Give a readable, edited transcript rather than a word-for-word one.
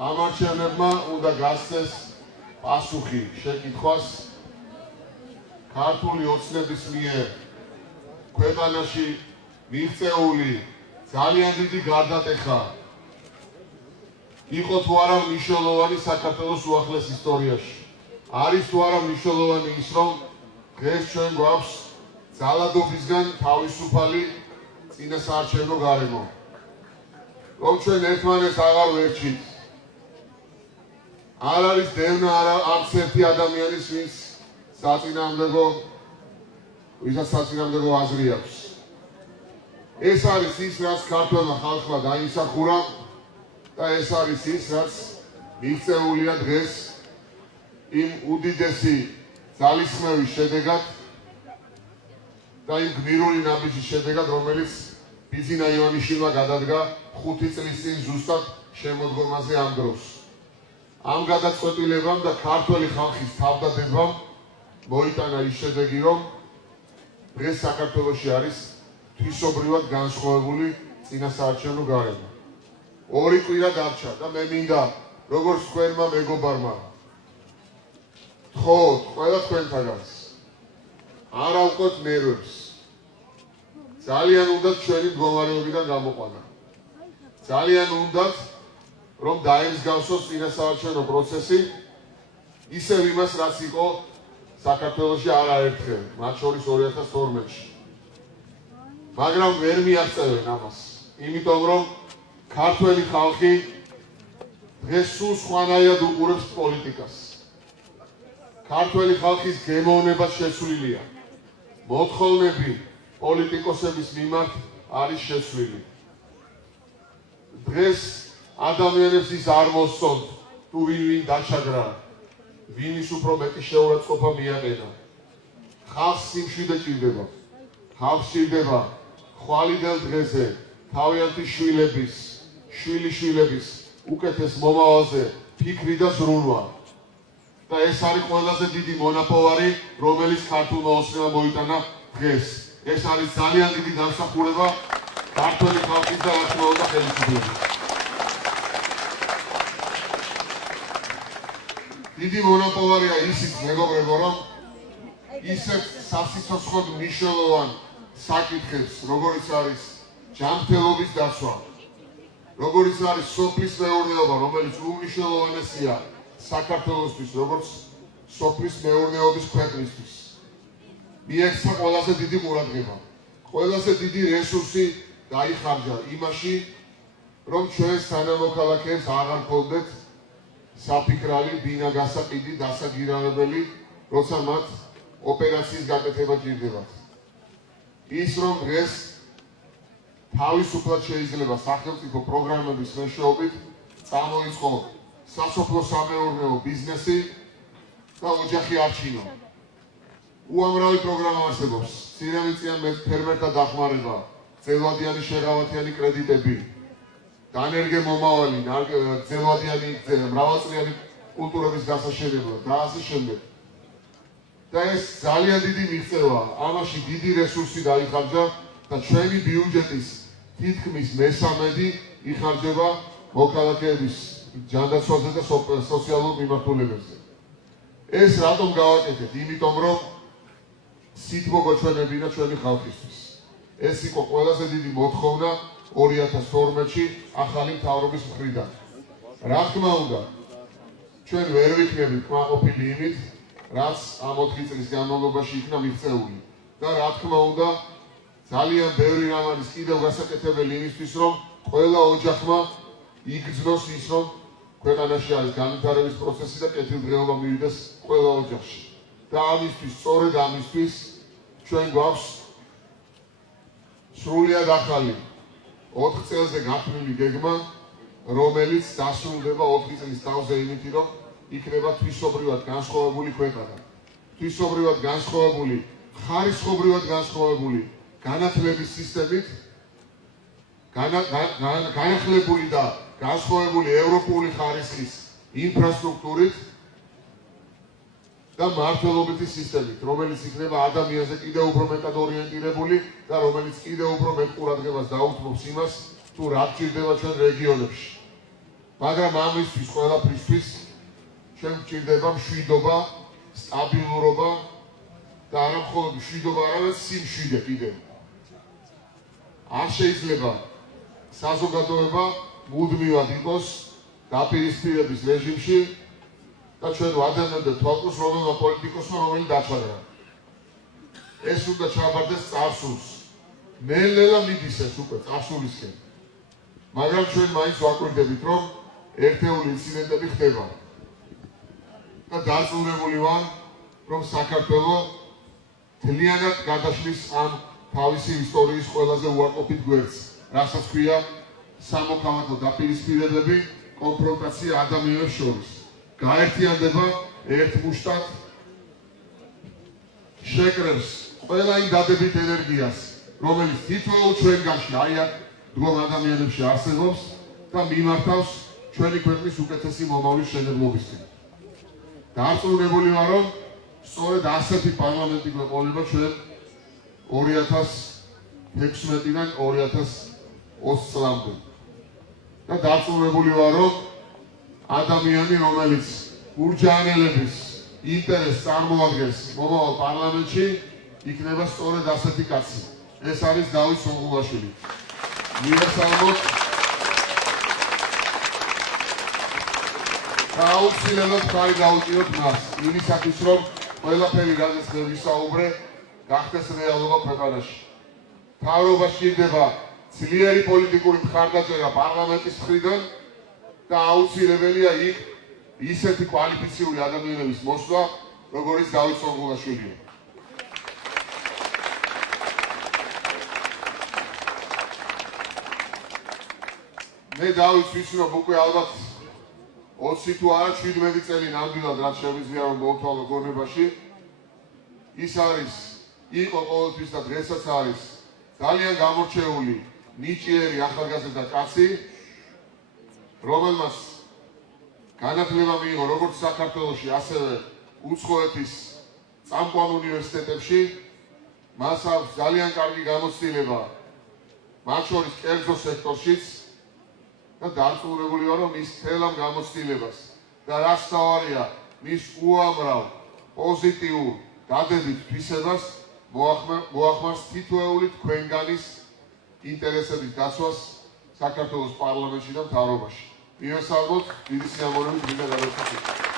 ამ არჩევნებმა უნდა გასცეს პასუხი შეკითხვას ქართული ოცნების მიერ ქვეყანაში მიღწეული ძალიან დიდი გარდატეხა იყო თუ არა მნიშვნელოვანი საქართველოს უახლეს ისტორიაში. არის თუ არა მნიშვნელოვანი ის, რომ დღეს ჩვენ გვაქვს ძალადობისგან თავისუფალი წინასაარჩევნო გარემო. რომ ჩვენ ერთმანეთს აღარ ვერჩით. არ არის დევნა არც ერთი ადამიანის, ვისაც საწინააღმდეგო აზრი აქვს. ეს არის ის, რაც ქართველმა ხალხმა დაიმსახურა და ეს არის ის, რაც მიღწეულია დღეს იმ უდიდესი ძალისხმევის შედეგად და იმ გმირული ნაბიჯის შედეგად, რომელიც ბიძინა ივანიშვილმა გადადგა 5 წლის წინ ზუსტად შემოდგომაზე ამ დროს. ამ გადაწყვეტილებამ და ქართველი ხალხის თავდადებამ მოიტანა ის შედეგი, რომ დღეს საქართველოში არის თვისობრივად განსხვავებული წინასაარჩევნო გარემო. 2 კვირა დარჩა და მე მინდა როგორც თქვენმა მეგობარმა ვთხოვოთ ყველა თქვენთაგანს არ ავყოთ ნერვებს. ძალიან უნდათ ჩვენი მდგომარეობიდან გამოყვანა. ძალიან უნდათ რომ დაემსგავსოს წინასაარჩევნო პროცესი ისევ იმას, რაც იყო საქართველოში არაერთხელ, მათ შორის 2012-ში. მაგრამ ვერ მიაღწევენ ამას, იმიტომ რომ ქართველი ხალხი დღეს სულ სხვანაირად უყურებს პოლიტიკას. ქართველი ხალხის გემოვნება შეცვლილია. მოთხოვნები პოლიტიკოსების მიმართ არის შეცვლილი. დღეს ადამიანებს ის არ მოსწონთ თუ ვინ დაჩაგრა, ვინის უფრო მეტი შეურაცხყოფა მიაყენა. ხალხს სიმშვიდე ჭირდება. ხალხს ჭირდება ხვალიდელ დღეზე თავიანთი შვილიშვილების უკეთეს მომავალზე ფიქრი და ზრუნვა. და ეს არის ყველაზე დიდი მონაპოვარი, რომელიც ქართულმა ოცნებმა მოიტანა დღეს. ეს არის ძალიან დიდი დამსახურება ქართველი ხალხის და რა თქმა უნდა ხელისუფლების. დიდი მონაპოვარია ისიც, მეგობრებო, რომ ისეთ სასიცოცხლოდ მნიშვნელოვან საკითხებს, როგორიც არის ჯანმრთელობის დაცვა, როგორიც არის სოფლის მეურნეობა, რომელიც უმნიშვნელოვანესია საქართველოსთვის, როგორც სოფლის მეურნეობის ქვეყნისთვის. მიექცა ყველაზე დიდი ყურადღება. ყველაზე დიდი რესურსი დაიხარჯა იმაში, რომ ჩვენს თანამოქალაქეებს აღარ ჰქონდეთ საფიქრალი, ბინაგასაყიდი, დასაგირავებელი, როცა მათ ოპერაციის გაკეთება ჭირდებათ. ის რომ დღეს თავისუფლად შეიძლება სახელმწიფო პროგრამების მეშვეობით წამოიწყო სასოფლო სამეურნეო ბიზნესი და ოჯახი არჩინო. უამრავი პროგრამა არსებობს. მცირემიწიან ფერმერთა დახმარება, ძელვადიანი შეღავათიანი კრედიტები, დანერგე მომავალი, ძელვადიანი მრავალწლიანი კულტურების გასაშენებლად და ასე შემდეგ. და ეს ძალიან დიდი მიღწევაა. ამაში დიდი რესურსი დაიხარჯა და ჩვენი ბიუჯეტის თითქმის მესამედი იხარჯება მოქალაქეების ჯანდაცვაზე და სოციალურ მიმართულებებზე. ეს რატომ გავაკეთეთ? იმიტომ რომ სითბოგო ჩვენებინა ჩვენი ხალხისთვის. ეს იყო ყველაზე დიდი მოთხოვნა 2012-ში ახალი მთავრობის მხრიდან. რა თქმა უნდა, ჩვენ ვერ ვიქნებით კმაყოფილი იმით, რაც ამ 4 წლის განმავლობაში იქნა მიღწეული. და რა თქმა უნდა, ძალიან ბევრი რამ არის კიდევ გასაკეთებელი იმისთვის, რომ ყველა ოჯახმა იგრძნოს ის, რომ ქვეყანაში არის განვითარების პროცესი და კეთილდღეობა მივიდეს ყველა ოჯახში. და ამისთვის, სწორედ ამისთვის ჩვენ გვაქვს სრულიად ახალი 4 წელზე გათვლილი გეგმა, რომელიც დასრულდება 4 წლის თავზე იმით, რომ იქნება თვისობრივად განსხვავებული ქვეყანა. თვისობრივად განსხვავებული, ხარისხობრივად განსხვავებული განათლების სისტემით, განახლებული და განსხვავებული ევროპული ხარისხის ინფრასტრუქტურით და მმართველობითი სისტემით, რომელიც იქნება ადამიანზე კიდევ უფრო მეტად ორიენტირებული და რომელიც კიდევ უფრო მეტ ყურადღებას დაუთმობს იმას, თუ რა გჭირდება ჩვენ რეგიონებში. მაგრამ ამისთვის ყველაფრისთვის ჩვენ გვჭირდება მშვიდობა, სტაბილურობა და არა მხოლოდ მშვიდობა, არამედ სიმშვიდე კიდევ. არ შეიძლება საზოგადოება მუდმივად იყოს დაპირისპირების რეჟიმში და ჩვენ ვადევნებდეთ თვალყურს რომელმა პოლიტიკოსმა, რომელიც დაჩაგრა. ეს უნდა ჩაბარდეს წარსულს. ნელ-ნელა მიდის ეს უკვე წარსულისკენ. მაგრამ ჩვენ მაინც ვაკვირდებით, რომ ერთეული ინციდენტები ხდება. და დარწმუნებული ვარ, რომ საქართველოს მთლიანად გადაშლის ამ თავისი ისტორიის ყველაზე უარყოფით გვერდს, რასაც ქვია სამოქალაქო დაპირისპირებები, კონფრონტაცია ადამიანებს შორის. გაერთიანდება ერთ მუშტად, შეკრებს ყველა იმ დადებით ენერგიას, რომელიც თითოეულ ჩვენგანში აი აქ დგომ ადამიანებში არსებობს და მიმართავს ჩვენი ქვეყნის უკეთესი მომავლის მშენებლობისკენ. დარწმუნებული ვარ, რომ სწორედ ასეთი პარლამენტი გვეყოლება ჩვენ 2016-დან 2020 წლამდე. და დარწმუნებული ვარ, რომ ადამიანი, რომელიც ურჯაანელების ინტერესს წარმოადგენს მომავალ პარლამენტში, იქნება სწორედ ასეთი კაცი. ეს არის დავით სონღულაშვილი. მივესალმოთ და აუცილებლად ხარი გაუჭიროთ მას, იმისათვის, რომ ყველაფერი, რაზეც მე ვისაუბრე, გახდეს რეალობა ქვეყანაში. მთავრობა სჭირდება ძლიერი პოლიტიკური მხარდაჭერა პარლამენტის მხრიდან და აუცილებელია იქ ისეთი კვალიფიციური ადამიანების მოსვლა, როგორიც დავით სონღულაშვილია. მე დავითს ვიცნობ უკვე ალბათ 20 თუ არა 17 წელი ნამდვილად, რაც შემიძლია რომ მოვთვალო გონებაში. ის იყო ყოველთვის და დღესაც არის ძალიან გამორჩეული, ნიჭიერი ახალგაზრდა კაცი, რომელმაც განათლება მიიღო როგორც საქართველოში, ასევე უცხოეთის წამყვან უნივერსიტეტებში. მას აქვს ძალიან კარგი გამოცდილება, მათ შორის კერძო სექტორშიც და დარწმუნებული ვარ, რომ ის მთელ ამ გამოცდილებას და რაც თავარია, მის უამრავ პოზიტიურ დადებით თვისებას მოახმარს თითოეული თქვენგანის ინტერესების დაცვას საქართველოს პარლამენტში და მთავრობაში. მივესალმოთ, დიდი სიამოვნებით, მინდა გადავწყვეტ.